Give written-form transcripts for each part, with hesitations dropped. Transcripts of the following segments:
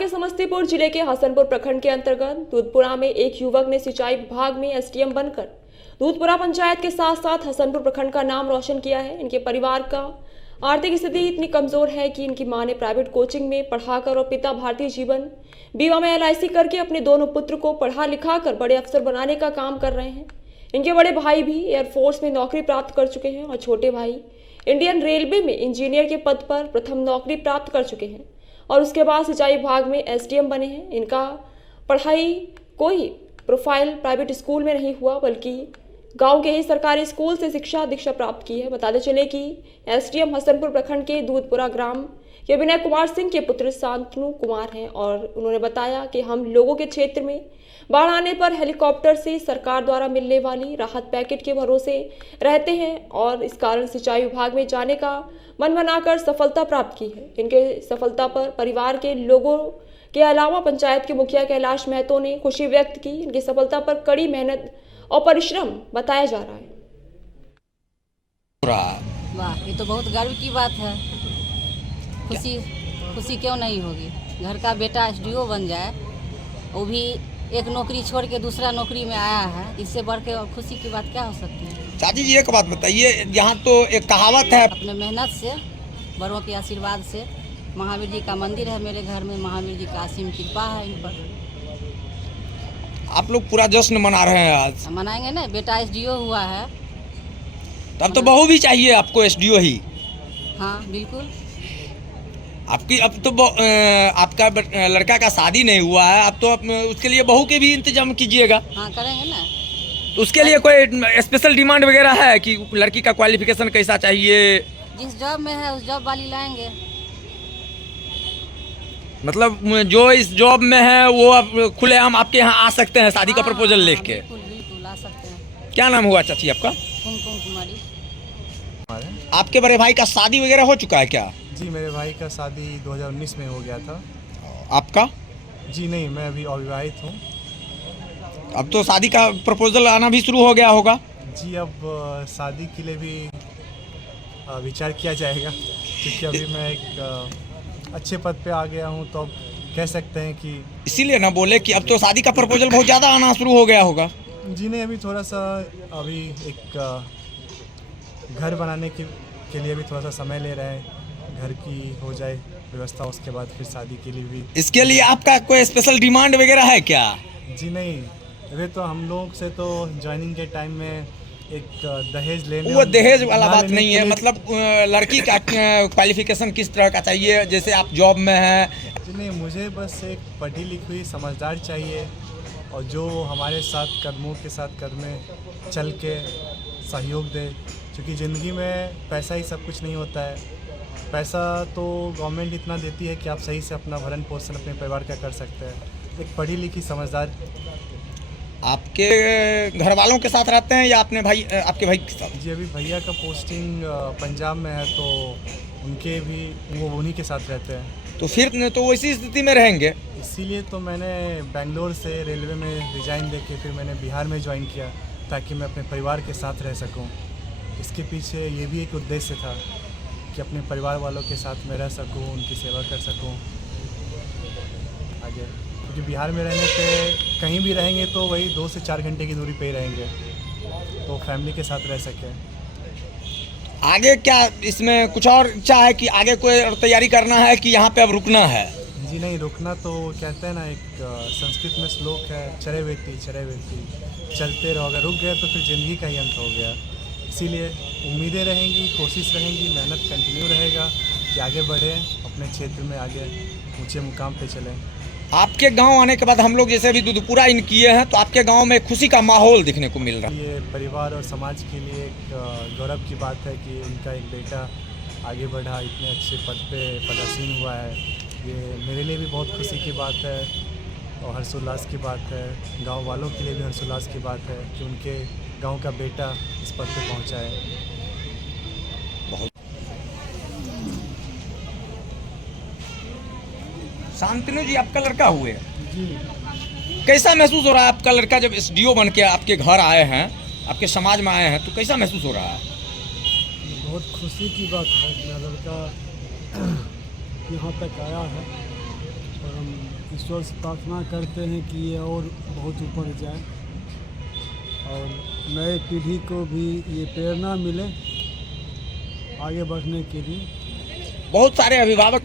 के समस्तीपुर जिले के हसनपुर प्रखंड के अंतर्गत दूधपुरा में एक युवक ने सिंचाई विभाग में एसडीएम बनकर दूधपुरा पंचायत के साथ साथ हसनपुर प्रखंड का नाम रोशन किया है। इनके परिवार का आर्थिक स्थिति इतनी कमजोर है कि इनकी मां ने प्राइवेट कोचिंग में पढ़ाकर और पिता भारतीय जीवन बीमा में LIC करके अपने दोनों पुत्र को पढ़ा लिखाकर बड़े अफसर बनाने का काम कर रहे हैं। इनके बड़े भाई भी एयरफोर्स में नौकरी प्राप्त कर चुके हैं और छोटे भाई इंडियन रेलवे में इंजीनियर के पद पर प्रथम नौकरी प्राप्त कर चुके हैं और उसके बाद सिंचाई विभाग में SDM बने हैं। इनका पढ़ाई कोई प्रोफाइल प्राइवेट स्कूल में नहीं हुआ बल्कि गांव के ही सरकारी स्कूल से शिक्षा दीक्षा प्राप्त की है। बताते चले कि SDM हसनपुर प्रखंड के दूधपुरा ग्राम के विनय कुमार सिंह के पुत्र शांतनु कुमार हैं और उन्होंने बताया कि हम लोगों के क्षेत्र में बाढ़ आने पर हेलीकॉप्टर से सरकार द्वारा मिलने वाली राहत पैकेट के भरोसे रहते हैं और इस कारण सिंचाई विभाग में जाने का मन बनाकर सफलता प्राप्त की है। इनके सफलता पर परिवार के लोगों के अलावा पंचायत के मुखिया कैलाश महतो ने खुशी व्यक्त की। इनकी सफलता पर कड़ी मेहनत और परिश्रम बताया जा रहा है। वाह, ये तो बहुत गर्व की बात है। खुशी क्यों नहीं होगी। घर का बेटा SDO बन जाए, वो भी एक नौकरी छोड़ के दूसरा नौकरी में आया है, इससे बढ़ के और खुशी की बात क्या हो सकती है। चाची जी एक बात बताइए, यहाँ तो एक कहावत है, अपने मेहनत से बड़ों के आशीर्वाद से महावीर जी का मंदिर है मेरे घर में, महावीर जी का असीम कृपा है इन पर। आप लोग पूरा जश्न मना रहे हैं आज। मनाएंगे ना, बेटा SDO हुआ है। तब तो बहू भी चाहिए आपको SDO ही। हाँ बिल्कुल। आपकी अब तो आपका लड़का का शादी नहीं हुआ है, अब तो उसके लिए बहू के भी इंतजाम कीजिएगा। हाँ करेंगे ना। तो उसके लिए कोई स्पेशल डिमांड वगैरह है कि लड़की का क्वालिफिकेशन कैसा चाहिए? जिस जॉब में है उस जॉब वाली लाएंगे। मतलब जो इस जॉब में है वो अब खुलेआम आपके यहाँ आ सकते हैं शादी का प्रपोजल लेके? बिल्कुल आ सकते हैं। क्या नाम हुआ चाची आपका? कुमकुम कुमारी। आपके बड़े भाई का शादी वगैरह हो चुका है क्या? जी मेरे भाई का शादी 2019 में हो गया था। आपका? जी नहीं, मैं अभी अविवाहित हूँ। अब तो शादी का प्रपोजल आना भी शुरू हो गया होगा? जी अब शादी के लिए भी विचार किया जाएगा, क्योंकि अभी मैं एक अच्छे पद पे आ गया हूँ, तो अब कह सकते हैं कि इसीलिए ना बोले कि अब तो शादी का प्रपोजल बहुत ज़्यादा आना शुरू हो गया होगा। जी नहीं, अभी थोड़ा सा अभी एक घर बनाने के लिए भी थोड़ा सा समय ले रहे हैं, घर की हो जाए व्यवस्था, उसके बाद फिर शादी के लिए भी। इसके लिए आपका कोई स्पेशल डिमांड वगैरह है क्या? जी नहीं, अभी तो हम लोग से तो ज्वाइनिंग के टाइम में एक दहेज लेने, वो दहेज वाला बात नहीं है, मतलब लड़की का क्वालिफिकेशन किस तरह का चाहिए? जैसे आप जॉब में हैं। जी नहीं, मुझे बस एक पढ़ी लिखी हुई समझदार चाहिए और जो हमारे साथ कदमों के साथ कदमें चल के सहयोग दे, क्योंकि ज़िंदगी में पैसा ही सब कुछ नहीं होता है। पैसा तो गवर्नमेंट इतना देती है कि आप सही से अपना भरण पोषण अपने परिवार का कर सकते हैं। एक पढ़ी लिखी समझदार। आपके घर वालों के साथ रहते हैं या आपके भाई के साथ? जी अभी भैया का पोस्टिंग पंजाब में है, तो उनके भी वो उन्हीं के साथ रहते हैं। तो फिर तो वैसी स्थिति में रहेंगे। इसीलिए तो मैंने बेंगलोर से रेलवे में रिजाइन देके फिर मैंने बिहार में ज्वाइन किया, ताकि मैं अपने परिवार के साथ रह सकूं। इसके पीछे ये भी एक उद्देश्य था कि अपने परिवार वालों के साथ मैं रह सकूं, उनकी सेवा कर सकूं आगे, क्योंकि बिहार में रहने पे कहीं भी रहेंगे तो वही 2 से 4 घंटे की दूरी पे ही रहेंगे, तो फैमिली के साथ रह सकें। आगे क्या इसमें कुछ और इच्छा है कि आगे कोई और तैयारी करना है कि यहाँ पे अब रुकना है? जी नहीं, रुकना तो कहते हैं ना, एक संस्कृत में श्लोक है, चरे वेती चलते रहो, अगर रुक गए तो फिर ज़िंदगी का ही अंत हो गया। इसीलिए उम्मीदें रहेंगी, कोशिश रहेंगी, मेहनत कंटिन्यू रहेगा कि आगे बढ़ें, अपने क्षेत्र में आगे ऊंचे मुकाम पे चलें। आपके गांव आने के बाद हम लोग जैसे अभी दूधपुरा इन किए हैं, तो आपके गांव में खुशी का माहौल दिखने को मिल रहा है। ये परिवार और समाज के लिए एक गौरव की बात है कि उनका एक बेटा आगे बढ़ा, इतने अच्छे पद पे पदासीन हुआ है। ये मेरे लिए भी बहुत खुशी की बात है और हर्षोल्लास की बात है। गांव वालों के लिए भी हर्षोल्लास की बात है कि उनके गांव का बेटा इस पद पे पहुंचा है। शांतनु जी आपका लड़का हुए जी, कैसा महसूस हो रहा है? आपका लड़का जब SDO बन के आपके घर आए हैं, आपके समाज में आए हैं, तो कैसा महसूस हो रहा है? बहुत खुशी की बात है। मेरा लड़का यहाँ तक आया है और हम ईश्वर से प्रार्थना करते हैं कि ये और बहुत ऊपर जाए और नए पीढ़ी को भी ये प्रेरणा मिले आगे बढ़ने के लिए। बहुत सारे अभिभावक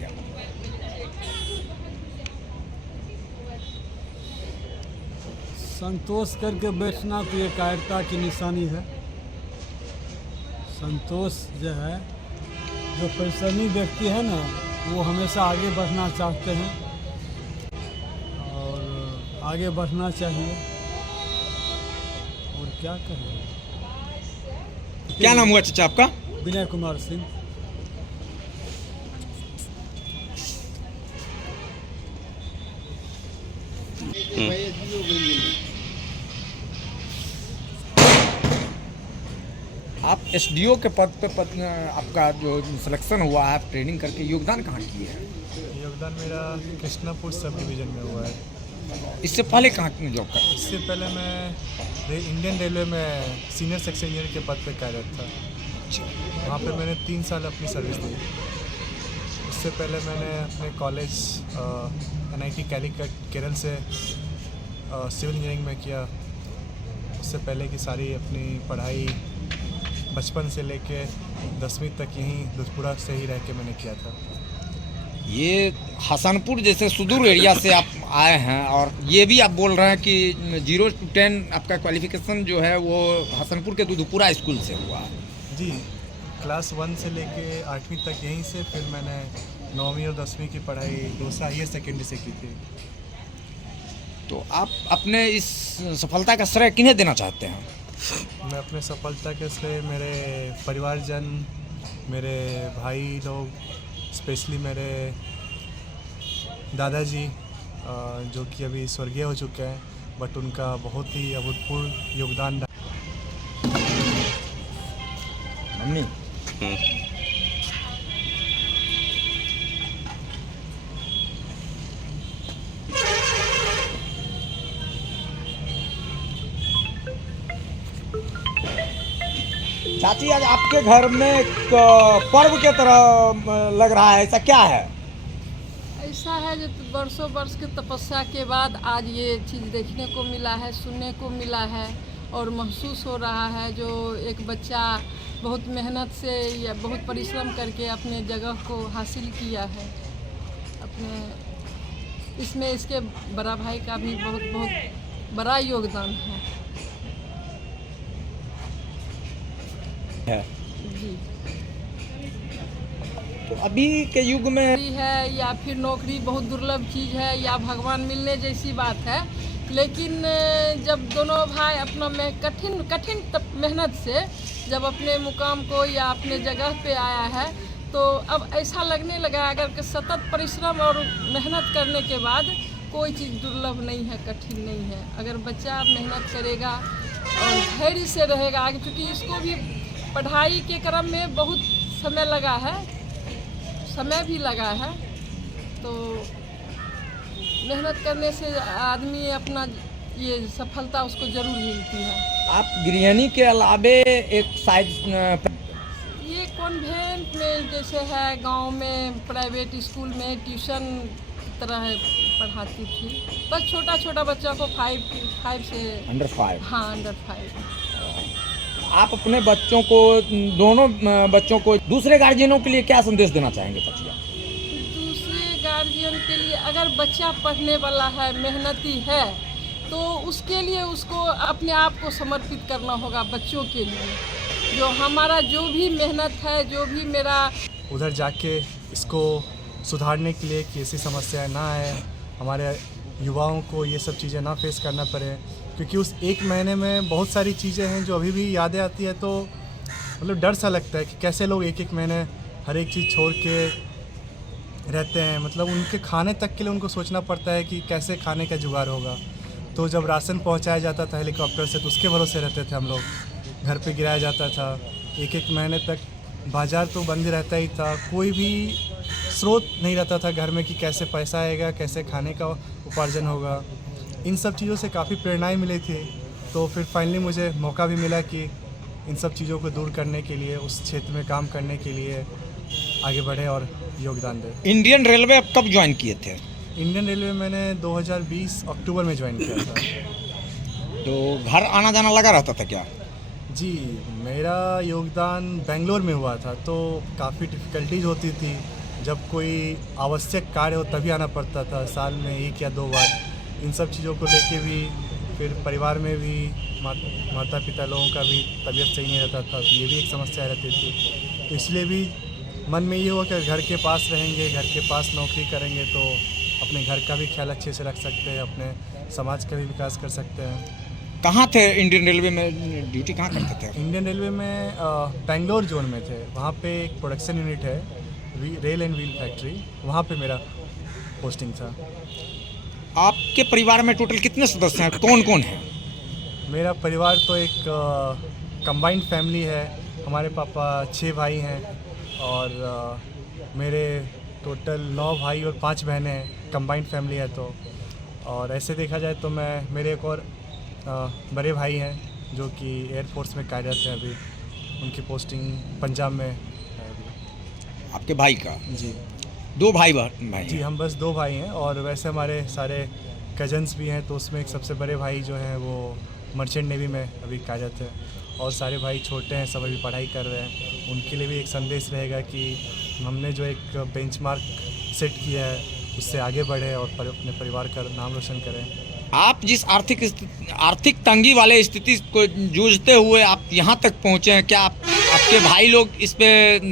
संतोष करके बैठना तो ये कायरता की निशानी है। संतोष जो है, जो परिश्रमी व्यक्ति है ना, वो हमेशा आगे बढ़ना चाहते हैं और आगे बढ़ना चाहिए। और क्या कहें। क्या नाम हुआ चाचा आपका? विनय कुमार सिंह। आप एसडीओ के पद पे आपका जो सिलेक्शन हुआ है, आप ट्रेनिंग करके योगदान कहाँ किए हैं? योगदान मेरा कृष्णापुर सब डिवीज़न में हुआ है। इससे पहले कहाँ जॉब करते? इससे पहले मैं इंडियन रेलवे में सीनियर सेक्शन इंजीनियर के पद पर कार्यरत था। वहाँ पे मैंने 3 साल अपनी सर्विस दी। उससे पहले मैंने अपने कॉलेज NIT कैलीकट केरल से सिविल इंजीनियरिंग में किया। उससे पहले की सारी अपनी पढ़ाई बचपन से लेके 10वीं तक यहीं दुधपुरा से ही रह के मैंने किया था। ये हसनपुर जैसे सुदूर एरिया से आप आए हैं और ये भी आप बोल रहे हैं कि 0 to 10 आपका क्वालिफिकेशन जो है वो हसनपुर के दुधपुरा स्कूल से हुआ है। जी, क्लास 1 से लेके 8वीं तक यहीं से, फिर मैंने 9वीं और 10वीं की पढ़ाई दोसा हायर सेकेंडरी से की थी। तो आप अपने इस सफलता का श्रेय किन्हें देना चाहते हैं? मैं अपने सफलता के श्रेय मेरे परिवारजन, मेरे भाई लोग, स्पेशली मेरे दादाजी जो कि अभी स्वर्गीय हो चुके हैं, बट उनका बहुत ही अभूतपूर्व योगदान मम्मी चाची, आज आपके घर में एक पर्व के तरह लग रहा है, ऐसा क्या है? ऐसा है जो बरसों वर्ष की तपस्या के बाद आज ये चीज़ देखने को मिला है, सुनने को मिला है और महसूस हो रहा है। जो एक बच्चा बहुत मेहनत से या बहुत परिश्रम करके अपने जगह को हासिल किया है अपने, इसमें इसके बड़ा भाई का भी बहुत बड़ा योगदान है। जी, तो अभी के युग में है या फिर नौकरी बहुत दुर्लभ चीज़ है या भगवान मिलने जैसी बात है, लेकिन जब दोनों भाई अपना कठिन मेहनत से जब अपने मुकाम को या अपने जगह पे आया है, तो अब ऐसा लगने लगा है अगर सतत परिश्रम और मेहनत करने के बाद कोई चीज़ दुर्लभ नहीं है, कठिन नहीं है। अगर बच्चा मेहनत करेगा और धैर्य से रहेगा, क्योंकि इसको भी पढ़ाई के क्रम में बहुत समय लगा है, समय भी लगा है, तो मेहनत करने से आदमी अपना ये सफलता उसको जरूर मिलती है। आप गृहिणी के अलावे एक साइड ये कॉन्वेंट में जैसे है, गांव में प्राइवेट स्कूल में ट्यूशन तरह पढ़ाती थी, बस छोटा बच्चा को 5 से अंडर 5। हाँ, अंडर 5। आप अपने बच्चों को, दोनों बच्चों को, दूसरे गार्जियनों के लिए क्या संदेश देना चाहेंगे बच्चिया? दूसरे गार्जियन के लिए, अगर बच्चा पढ़ने वाला है, मेहनती है, तो उसके लिए उसको अपने आप को समर्पित करना होगा बच्चों के लिए। जो हमारा जो भी मेहनत है, जो भी मेरा उधर जाके इसको सुधारने के लिए कि ऐसी समस्याएं ना आए, हमारे युवाओं को ये सब चीज़ें ना फेस करना पड़े, क्योंकि उस 1 महीने में बहुत सारी चीज़ें हैं जो अभी भी यादें आती है, तो मतलब डर सा लगता है कि कैसे लोग 1 महीने हर एक चीज़ छोड़ के रहते हैं। मतलब उनके खाने तक के लिए उनको सोचना पड़ता है कि कैसे खाने का जुगाड़ होगा। तो जब राशन पहुंचाया जाता था हेलीकॉप्टर से, तो उसके भरोसे रहते थे हम लोग, घर पे गिराया जाता था। 1 महीने तक बाज़ार तो बंद रहता ही था, कोई भी स्रोत नहीं रहता था घर में कि कैसे पैसा आएगा, कैसे खाने का उपार्जन होगा। इन सब चीज़ों से काफ़ी प्रेरणाएं मिली थी। तो फिर फाइनली मुझे मौका भी मिला कि इन सब चीज़ों को दूर करने के लिए, उस क्षेत्र में काम करने के लिए आगे बढ़े और योगदान दे। इंडियन रेलवे आप कब ज्वाइन किए थे? इंडियन रेलवे मैंने 2020 अक्टूबर में ज्वाइन किया था। तो घर आना जाना लगा रहता था क्या? जी, मेरा योगदान बेंगलोर में हुआ था, तो काफ़ी डिफ़िकल्टीज होती थी। जब कोई आवश्यक कार्य हो तभी आना पड़ता था, साल में 1 या 2 बार। इन सब चीज़ों को लेके भी फिर परिवार में भी माता पिता लोगों का भी तबीयत सही नहीं रहता था, तो ये भी एक समस्या रहती थी। तो इसलिए भी मन में ये हुआ कि घर के पास रहेंगे, घर के पास नौकरी करेंगे तो अपने घर का भी ख्याल अच्छे से रख सकते हैं, अपने समाज का भी विकास कर सकते हैं। कहाँ थे इंडियन रेलवे में, ड्यूटी कहाँ करते थे? इंडियन रेलवे में बेंगलोर जोन में थे। वहाँ पे एक प्रोडक्शन यूनिट है, रेल एंड व्हील फैक्ट्री, वहाँ पे मेरा पोस्टिंग था। आपके परिवार में टोटल कितने सदस्य हैं, कौन कौन है? मेरा परिवार तो एक कंबाइंड फैमिली है। हमारे पापा 6 भाई हैं और मेरे टोटल 9 भाई और 5 बहनें हैं। कंबाइंड फैमिली है तो, और ऐसे देखा जाए तो मेरे एक और बड़े भाई हैं जो कि एयरफोर्स में कार्यरत हैं अभी। उनकी पोस्टिंग पंजाब में है अभी। आपके भाई का? जी 2 भाई भाई जी, हम बस 2 भाई हैं और वैसे हमारे सारे कजन्स भी हैं। तो उसमें एक सबसे बड़े भाई जो हैं वो मर्चेंट नेवी में अभी कार्यरत है, और सारे भाई छोटे हैं, सब अभी पढ़ाई कर रहे हैं। उनके लिए भी एक संदेश रहेगा कि हमने जो एक बेंचमार्क सेट किया है उससे आगे बढ़े और अपने परिवार का नाम रोशन करें। आप जिस आर्थिक तंगी वाले स्थिति को जूझते हुए आप यहाँ तक पहुँचे हैं, क्या आपके भाई लोग इस पे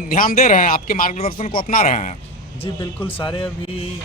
ध्यान दे रहे हैं, आपके मार्गदर्शन को अपना रहे हैं? जी बिल्कुल, सारे अभी